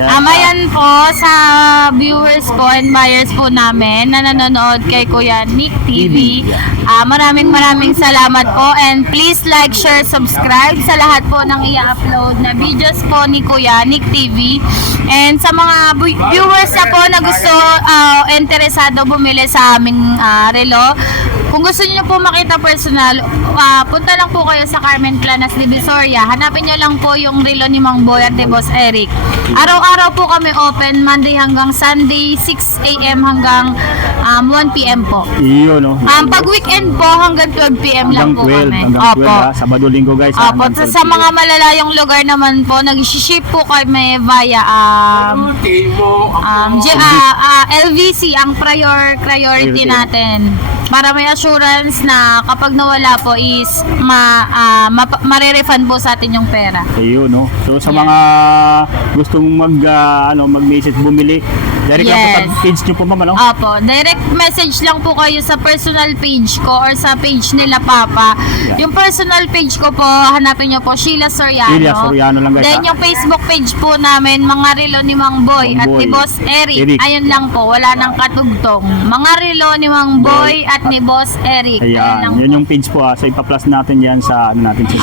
Ayan po sa viewers po and buyers po namin na nanonood kay Kuya Nick TV. Maraming salamat po and please like, share, subscribe sa lahat po ng i-upload na videos po ni Kuya Nick TV. And sa mga viewers na po na gusto interesado bumili sa aming relo, kung gusto niyo po makita personal, punta lang po kayo sa Carmen Planas, Divisoria. Hanapin niyo lang po yung relo ni Mang Boy at ni Boss Eric. Araw-araw po kami open, Monday hanggang Sunday, 6 AM hanggang 1 PM po. Iyo, no? Pag weekend po, hanggang 12 PM lang po kami. Hanggang 12, ha? Sabado, Linggo, guys. Opo, sa mga malalayong lugar naman po, nag-ship po kami via LVC, ang priority natin. Para may assurance na kapag nawala po is mare-refund po sa atin yung pera. Ayun, no? So sa mga gustong mag-message bumili, direct lang po sa page nyo po, ma'am, ano? Opo, direct message lang po kayo sa personal page ko or sa page nila Papa. Yung personal page ko po, hanapin nyo po Sheila Soriano. Sheila Soriano lang, guys. Then yung Facebook page po namin, Mga Relo ni Mang Boy at ni Boss Eric. Ayun lang po, wala nang katugtong. Mga Relo ni Mang Boy at ni Boss Eric. Ayan, yun yung page po, so ipa-plus natin yan sa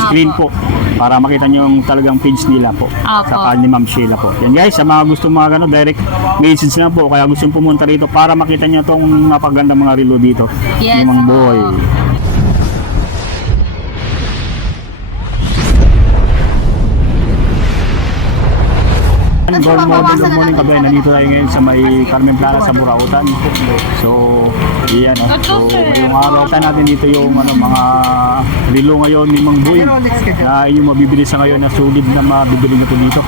screen po para makita nyo yung talagang page nila po. Sa ni Ma'am Sheila po. Yan guys, sa mga gusto mga direct message na po, kaya gusto yung pumunta rito para makita nyo itong napagandang mga relo dito ni Mang Boy. Good morning kabayan. Nandito tayo ngayon sa may Carmen Planas sa Burautan. So, iyan. So, ngayong araw natin dito yung mga relo ngayon ni Mang Boy na yung mabibili sa ngayon na sulit na mabibili nyo po dito.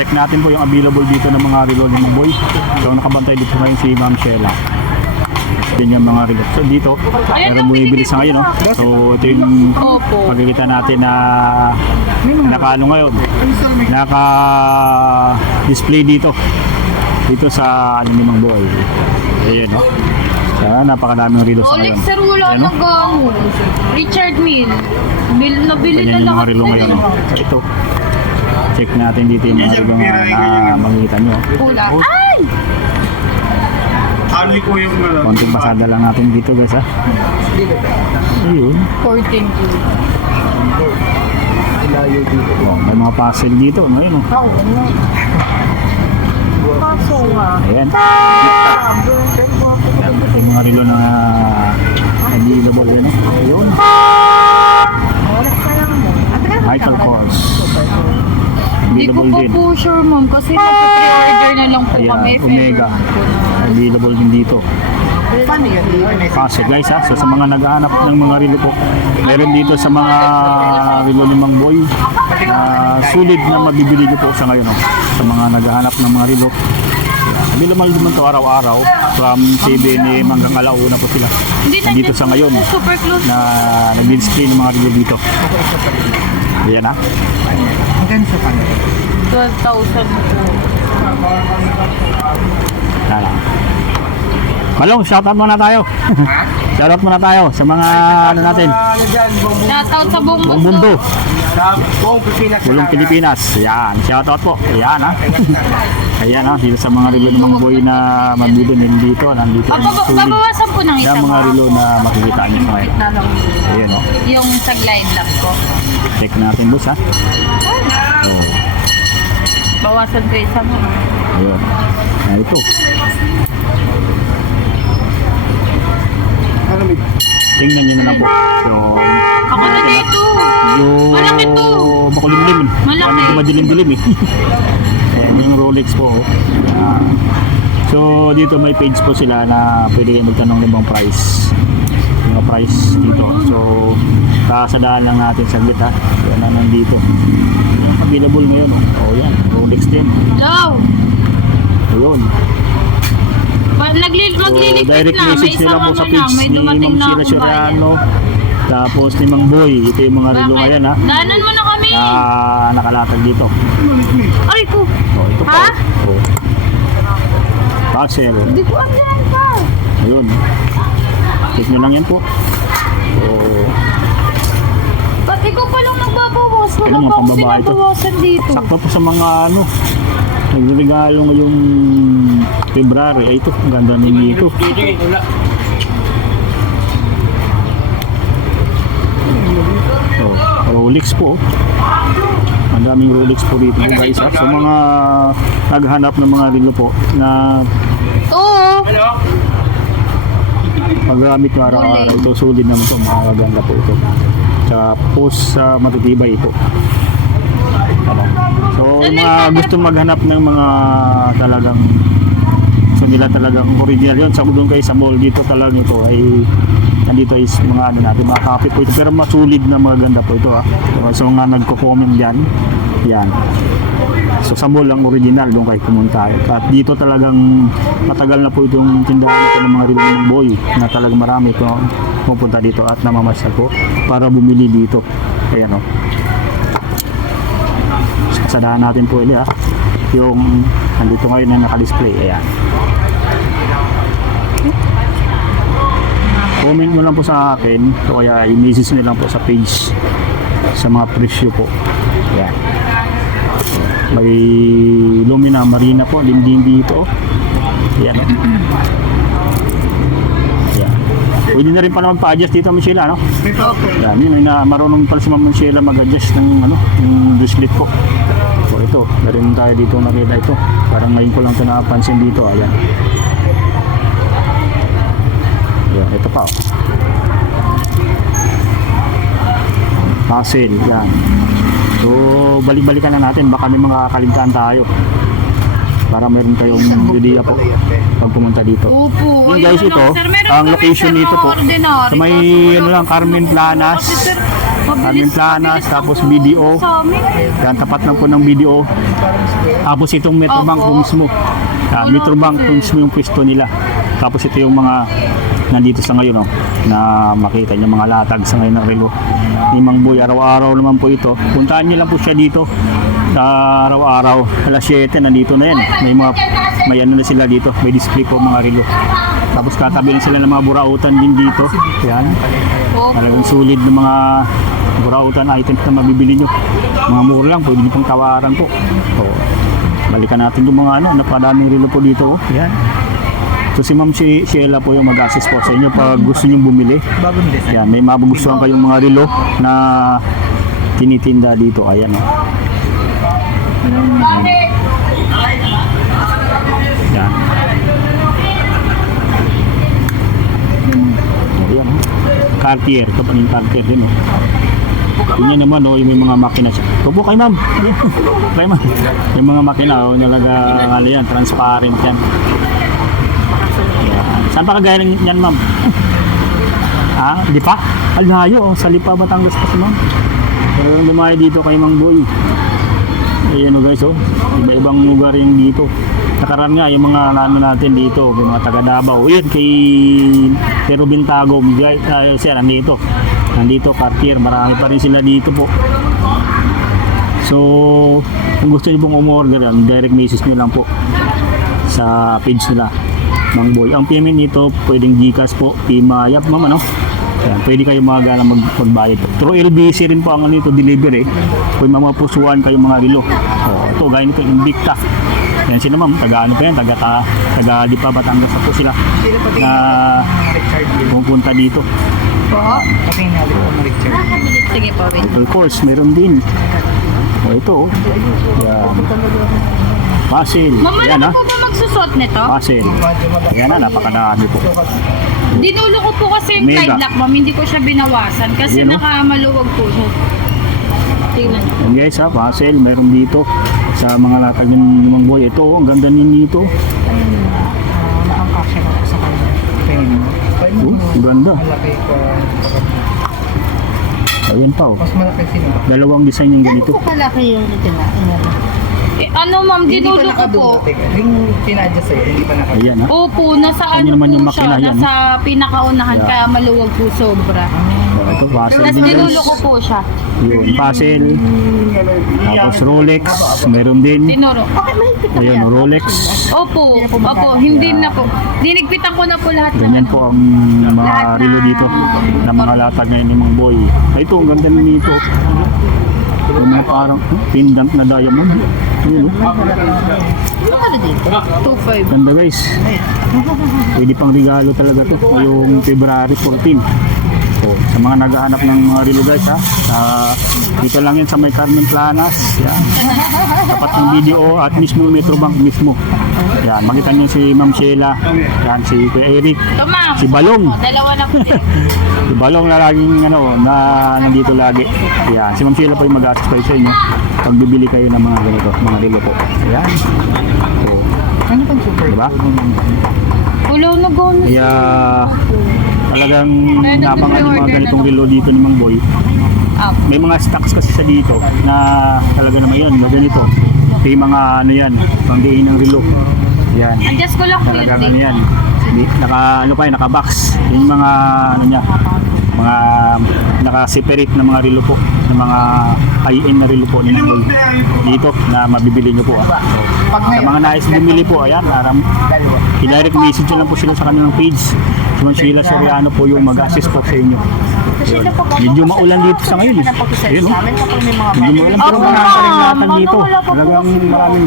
Check natin po yung available dito ng mga relo ni Mang Boy. So, nakabantay dito ngayon si Ma'am Sheila. Yan yung mga relo. So, dito, meron bumibili sa ngayon. So, ito yung pagkikita natin na ngayon. Naka-display dito sa ni Mang Boy. Ayan, no? Napakadaming relo sa ngayon. Sir, wala nang gamo. Richard Mill. Nabili na yung mga lahat. relo ngayon. So, ito. Check natin dito yung mga relo na makikita nyo. Pula. Ay! Ano ko yung Konting pasada lang natin dito, guys, ha? Ayun. 14. Oh, may mga puzzle dito. Ngayon, Kaso nga. ayan. Yung mga relo na available yan. Ayun. Michael Kors. Hindi ko Available din. po sure, ma'am, kasi nagpa-pre-order na lang po kami. Ayan, Omega. Available din dito. Kaso guys, ha? So sa mga naghahanap ng mga relo po, meron dito sa mga relo ni Mang Boy na sulit na mabibili nyo po sa ngayon. Sa mga naghahanap ng mga relo, available naman ito araw-araw from 7 AM hanggang alauna po sila dito sa ngayon Super close. na nag-display ng mga relo dito. Ayan, ha? Hanggang sa kanila. 12,000 po. Lala. Malong, shoutout muna tayo. Shoutout muna tayo sa mga natin. Shoutout sa buong Buong mundo. Sa buong Pilipinas. Bulong Pilipinas. Ayan, shoutout po. Ayan, ha. Ayan, ha. Dito sa mga relo ng Mang Boy na mabibili dito. Nandito ang sulit Babawasan po ng isa, ng mga relo na makikita nyo sa ngayon. Ayan, o. Yung sa glide lock ko. Check natin, boss, ha. So, Bawasan ko isa mo. ayun. Ayan, ito. Tingnan nyo na lang po. So, Ako na dito. Malaki to. makulimlim. Malaki. Hindi madilim-dilim, eh. Ayan, yung Rolex po. So, dito may page po sila na pwede kayo magtanong ng ibang price. Yung price dito. So, kasadaan lang natin saglit, ha. Yan na nandito. Yung available ngayon, oh. Yan, Rolex din. Hello. Ayun. Maglilipit direct na. May message nyo isang lang po sa ano page lang. May ni dumating Ma'am na Sheila akong Soriano. Tapos ni Mang Boy. Ito yung mga relo ngayon, ha. Daanan mo na kami. Nakalatag dito. Ay ko. Oh, ito pa. Ha? Oh. Puzzle. Hindi ko andan pa. Ayun. Check nyo lang yan po. Oh. Ba't ikaw pa lang nagbabawas? Wala Ayun, mga pa akong pambabae to. pinabawasan dito. Sakto po sa mga nagregalo ngayong February. Ay, ito, ang ganda nito. Rolex po. Ang daming Rolex po dito guys. At sa mga naghanap ng mga relo po na Oo. paggamit na araw-araw, ito solid naman ito, mga ganda po ito. Tsaka post sa matitibay ito. Ano. So mga gusto maghanap ng mga talagang nila talagang original yun. Sa doon kayo sa mall dito talagang ito ay nandito is mga ano natin, mga copy po ito, pero masulit na mga ganda po ito ha. So mga nagko-comment dyan, yan. So sa mall ang original, doon kayo pumunta. At dito talagang matagal na po itong tindahan ito ng mga relo ng boy na talagang marami ko pupunta dito at namamasyal po para bumili dito. Ayan o. Kasadahan natin po ha, yung nandito ngayon na naka-display. Ayan. Comment nyo lang po sa akin o kaya i-message nyo lang po sa page sa mga presyo po. Ayan. May Lumina Marina po din dito. Ayan. Ayan. Pwede na rin pa naman pa-adjust dito ang Sheila, no? Ayan, yun na marunong pala si Ma'am Sheila mag-adjust ng yung bracelet po. So ito, meron tayo dito nakita ito. Parang ngayon ko lang ito napansin dito. Ayan. Ayan, ito pa. Puzzle, yan. So, balik-balikan na natin. Baka may mga kaligtaan tayo. Para meron kayong idea po pag pumunta dito. Opo. Yun guys, ito, ang location nito po. So, may ano lang, Carmen Planas. Carmen Planas, tapos BDO. Yan, tapat lang po ng BDO. Tapos itong Metrobank po mismo. Metrobank po mismo yung pwesto nila. Tapos ito yung mga nandito sa ngayon na makita niyo mga latag sa ngayon ng relo ni Mang Boy. Araw-araw naman po ito. Puntahan niyo lang po siya dito sa araw-araw. Alas 7 nandito na yan. May ano na sila dito. May display po mga relo. Tapos katabi lang sila ng mga burautan din dito. Yan. Talagang sulit ng mga burautan items na mabibili nyo. Mga mura lang. Pwede nyo pang tawaran po. So, balikan natin yung mga napadaming relo po dito. Yan. So si Ma'am Sheila po yung mag-assist po sa inyo pag gusto nyo bumili. Yan, may magugustuhan kayong mga relo na tinitinda dito. Ayan o. Yan. Ayan o. Cartier. Ito pa yung Cartier din o. Yun naman o, yung may mga makina siya. Tupo kay Ma'am. Kay Ma'am. Yung mga makina o, nalaga yan, transparent yan. Saan pa kagaya yan, Ma'am? Di pa? Alhayo, sa Lipa, Batangas pa si Ma'am. Pero lumayo dito kay Mang Boy. Ayan o guys, iba-ibang lugar yung dito. Kataran nga, yung mga ano natin dito, yung mga taga Davao. Yun, kay Pero Bintago, sir, nandito. Nandito, Cartier, marami pa rin sila dito po. So, kung gusto niyo pong umorder, direct message nyo lang po sa page nila. Mang Boy. Ang payment nito, pwedeng GCash po, Pimayap, Ma'am, ano? Ayan, pwede kayo magbayad. Through LBC rin po ang nito, delivery. Kung mamapusuan kayong mga relo. Ito, gaya nito, Invicta. Ayan sila, Ma'am, taga-ano pa yan, taga Lipa, Batangas po sila na pupunta dito. Sige po, wait. Of course, meron din. Ito, yan. Puzzle. Mama, Yan, ano po ba magsusot nito? Puzzle. Yan na, napakadami po. Dinulo ko po kasi yung Mega. side lock, Ma'am. Hindi ko siya binawasan kasi Yan, no? nakamaluwag po siya. Tingnan. Yan guys ha, puzzle. Meron dito sa mga latag ng Mang Boy. Ito, ang ganda nito. Nakangkasya ko sa kanya. Ang ganda. Malaki ko. Ayan pa Mas malaki sino ba? Dalawang design yung ganito. Ito kalaki yung ito na. Ano, Ma'am, dinulo ko po. Yung pinadya sa'yo, hindi pa nakadula. Ayan ha. Opo, nasa Ano ano naman yung po siya, makina yan? nasa pinakaunahan, Yeah. kaya maluwag po sobra. Ito puzzle Tapos din guys. dinulo ko po siya. Yun, puzzle. Tapos Rolex. Meron din. Dinuro. Ayan, Rolex. Opo, hindi na po. Dinigpitan ko na po lahat ng Ganyan ano. po ang mga relo dito na mga latag ngayon ng Mang Boy. Ito, ang ganda nito. Yung mga parang pendant na diamond. Yun, oh. Ano dito? 2.5. Ganda guys. Pwede pang regalo talaga to. Yung February 14. So, sa mga naghahanap ng mga relo guys ha. Dito lang yan sa may Carmen Planas. Yan. Tapat ng video at mismo Metrobank mismo. Yan. Makita niyo si Ma'am Sheila. Yan. Si Kuya Eric. Ito ma'am. Si Balong. Dalawa na po din. Si Balong na laging na nandito lagi. Yan. Si Ma'am Sheila po yung mag-assist kayo sa inyo. Pag bibili kayo ng mga ganito, mga relo po. Yan. So, Ano pang super? diba? Ulo na gone. Kaya talagang napangan yung mga ganitong relo dito ni Mang Boy. May mga stocks kasi sa dito na talaga naman yun, na ganito. Ito yung mga ano yan, pangdiin ng relo. Yan. Adjust ko lang po Talagang yun. ano yan. Naka-box. Yun yung mga ano niya, mga naka-separate na mga relo po, na mga high-end na relo po ni Mang Boy. Dito na mabibili nyo po. So, sa mga nais bumili po, ayan, i-direct message nyo lang po sila sa kanilang page. Si Ma'am Sheila Soriano po yung mag-assist po sa inyo. Yun. Medyo maulan dito sa ngayon. Ayun, oh. Medyo maulan pero marami pa rin latag dito. Talagang maraming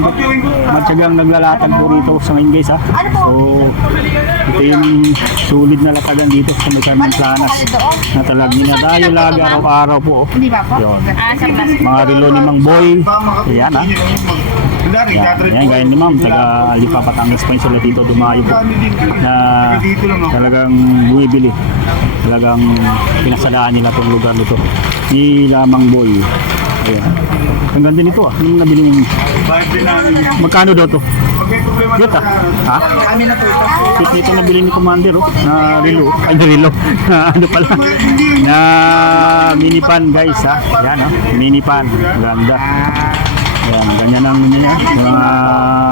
matyagang naglalatag po rito sa ngayon guys ha. So, ito yung sulit na latagan dito sa may Carmen Planas. Na talagang dinadayo lagi araw-araw po. Oh. Hindi ba po? Yun. Sa plastic. Mga relo ni Mang Boy. Ayan ha. Yan, gaya ni Ma'am, taga Lipa Batangas pa sila dito dumayo po na talagang bumibili. Talagang pinasalaan nila itong lugar nito. Ni Lamang Boy. Ayan. Ang ganda nito ah. Yung nabili mo. Magkano daw to? Cute ah. Ha? Kami na po ito. Cute nito nabili ni Commander oh. Na relo. Ay, na relo. Na ano pala. Na mini pan guys ha. Ayan ah. Mini pan. Ganda. Ayan, ganyan ang niya, mga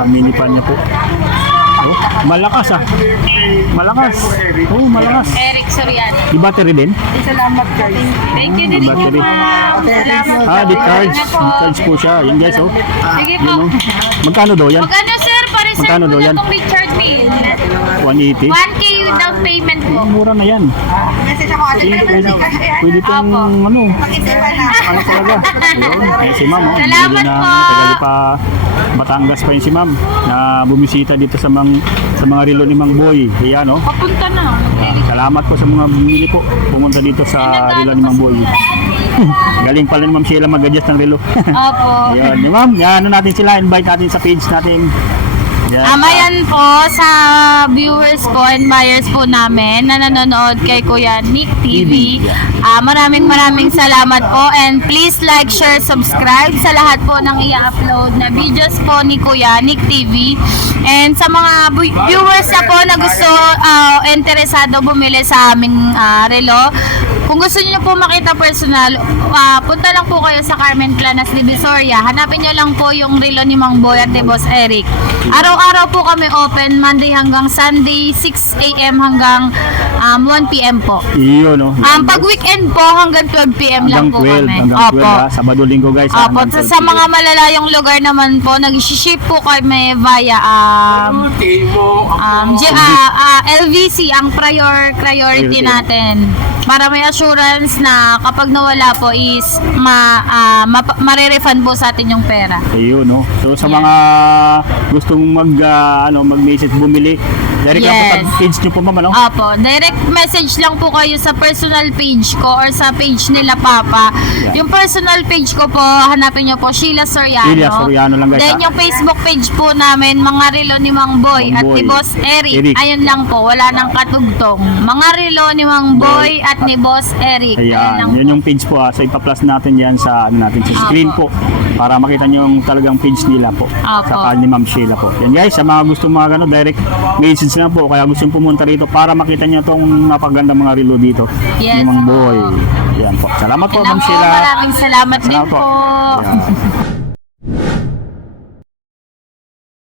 mini pan niya po. Oh, malakas ah. Malakas. Oh, malakas. Eric Soriano. Di battery din? Salamat guys. Thank you din po Battery. ma'am. Salamat Ah, po. di charge. Ano po? Charge po siya. Yan guys oh. Sige po. Yan oh. Magkano daw yan? Magkano sir? Pa-reserve Magkano ko daw na yan? itong Richard Mille. 180? 1K yung down payment po. Mura na yan. Message ako ate. Pwede pang ano. Pag-isipan na. Ano talaga? Yun. Eh, si Ma'am oh. Salamat Bumili na, po. tagali pa Batangas pa yun si Ma'am na bumisita dito sa mga relo ni Mang Boy. Ayan oh. Papunta na. Salamat po sa mga bumili po. Pumunta dito sa relo ni Mang Boy. Galing pala ni Ma'am Sheila mag-adjust ng relo. Opo. Ayan, ni Ma'am, yan ano natin sila, invite natin sa page natin. Yan. Yan po sa viewers po and buyers po namin na nanonood kay Kuya Nick TV. Maraming salamat po and please like, share, subscribe sa lahat po ng i-upload na videos po ni Kuya Nick TV. And sa mga viewers na po na gusto interesado bumili sa aming relo, kung gusto niyo po makita personal, punta lang po kayo sa Carmen Planas, Divisoria. Hanapin niyo lang po yung relo ni Mang Boy at ni Boss Eric. Araw-araw po kami open, Monday hanggang Sunday, 6 a.m. hanggang 1 p.m. po. Iyon oh. Pag weekend po, hanggang 12 p.m. lang po kami. Hanggang 12 ha. Sabado linggo guys. Opo, sa mga malalayong lugar naman po, nag-ship po kami via LVC, ang priority natin. Para may assurance na kapag nawala po is marerefund po sa atin yung pera. Ayun no. So sa mga gustong mag-message bumili, direct lang po sa page niyo po ma'am ano? Opo, direct message lang po kayo sa personal page ko or sa page nila Papa. Yeah. Yung personal page ko po, hanapin niyo po Sheila Soriano. Sheila Soriano lang guys. Then yung Facebook page po namin, mga relo ni Mang Boy Mang at ni Boy. Boss Eric. Ayun lang po, wala nang katugtong. Mga relo ni Mang Boy at ni Boss Eric. Ayan, yun yung page po so ipa-plus natin yan sa screen po para makita nyo yung talagang page nila po sa ni Ma'am Sheila po. Yan guys, sa mga gusto mga direct message na po, kaya gusto pumunta rito para makita nyo itong napagandang mga relo dito ni Mang Boy. Yan po. Salamat po Ma'am Sheila. Maraming salamat din po. Ayan.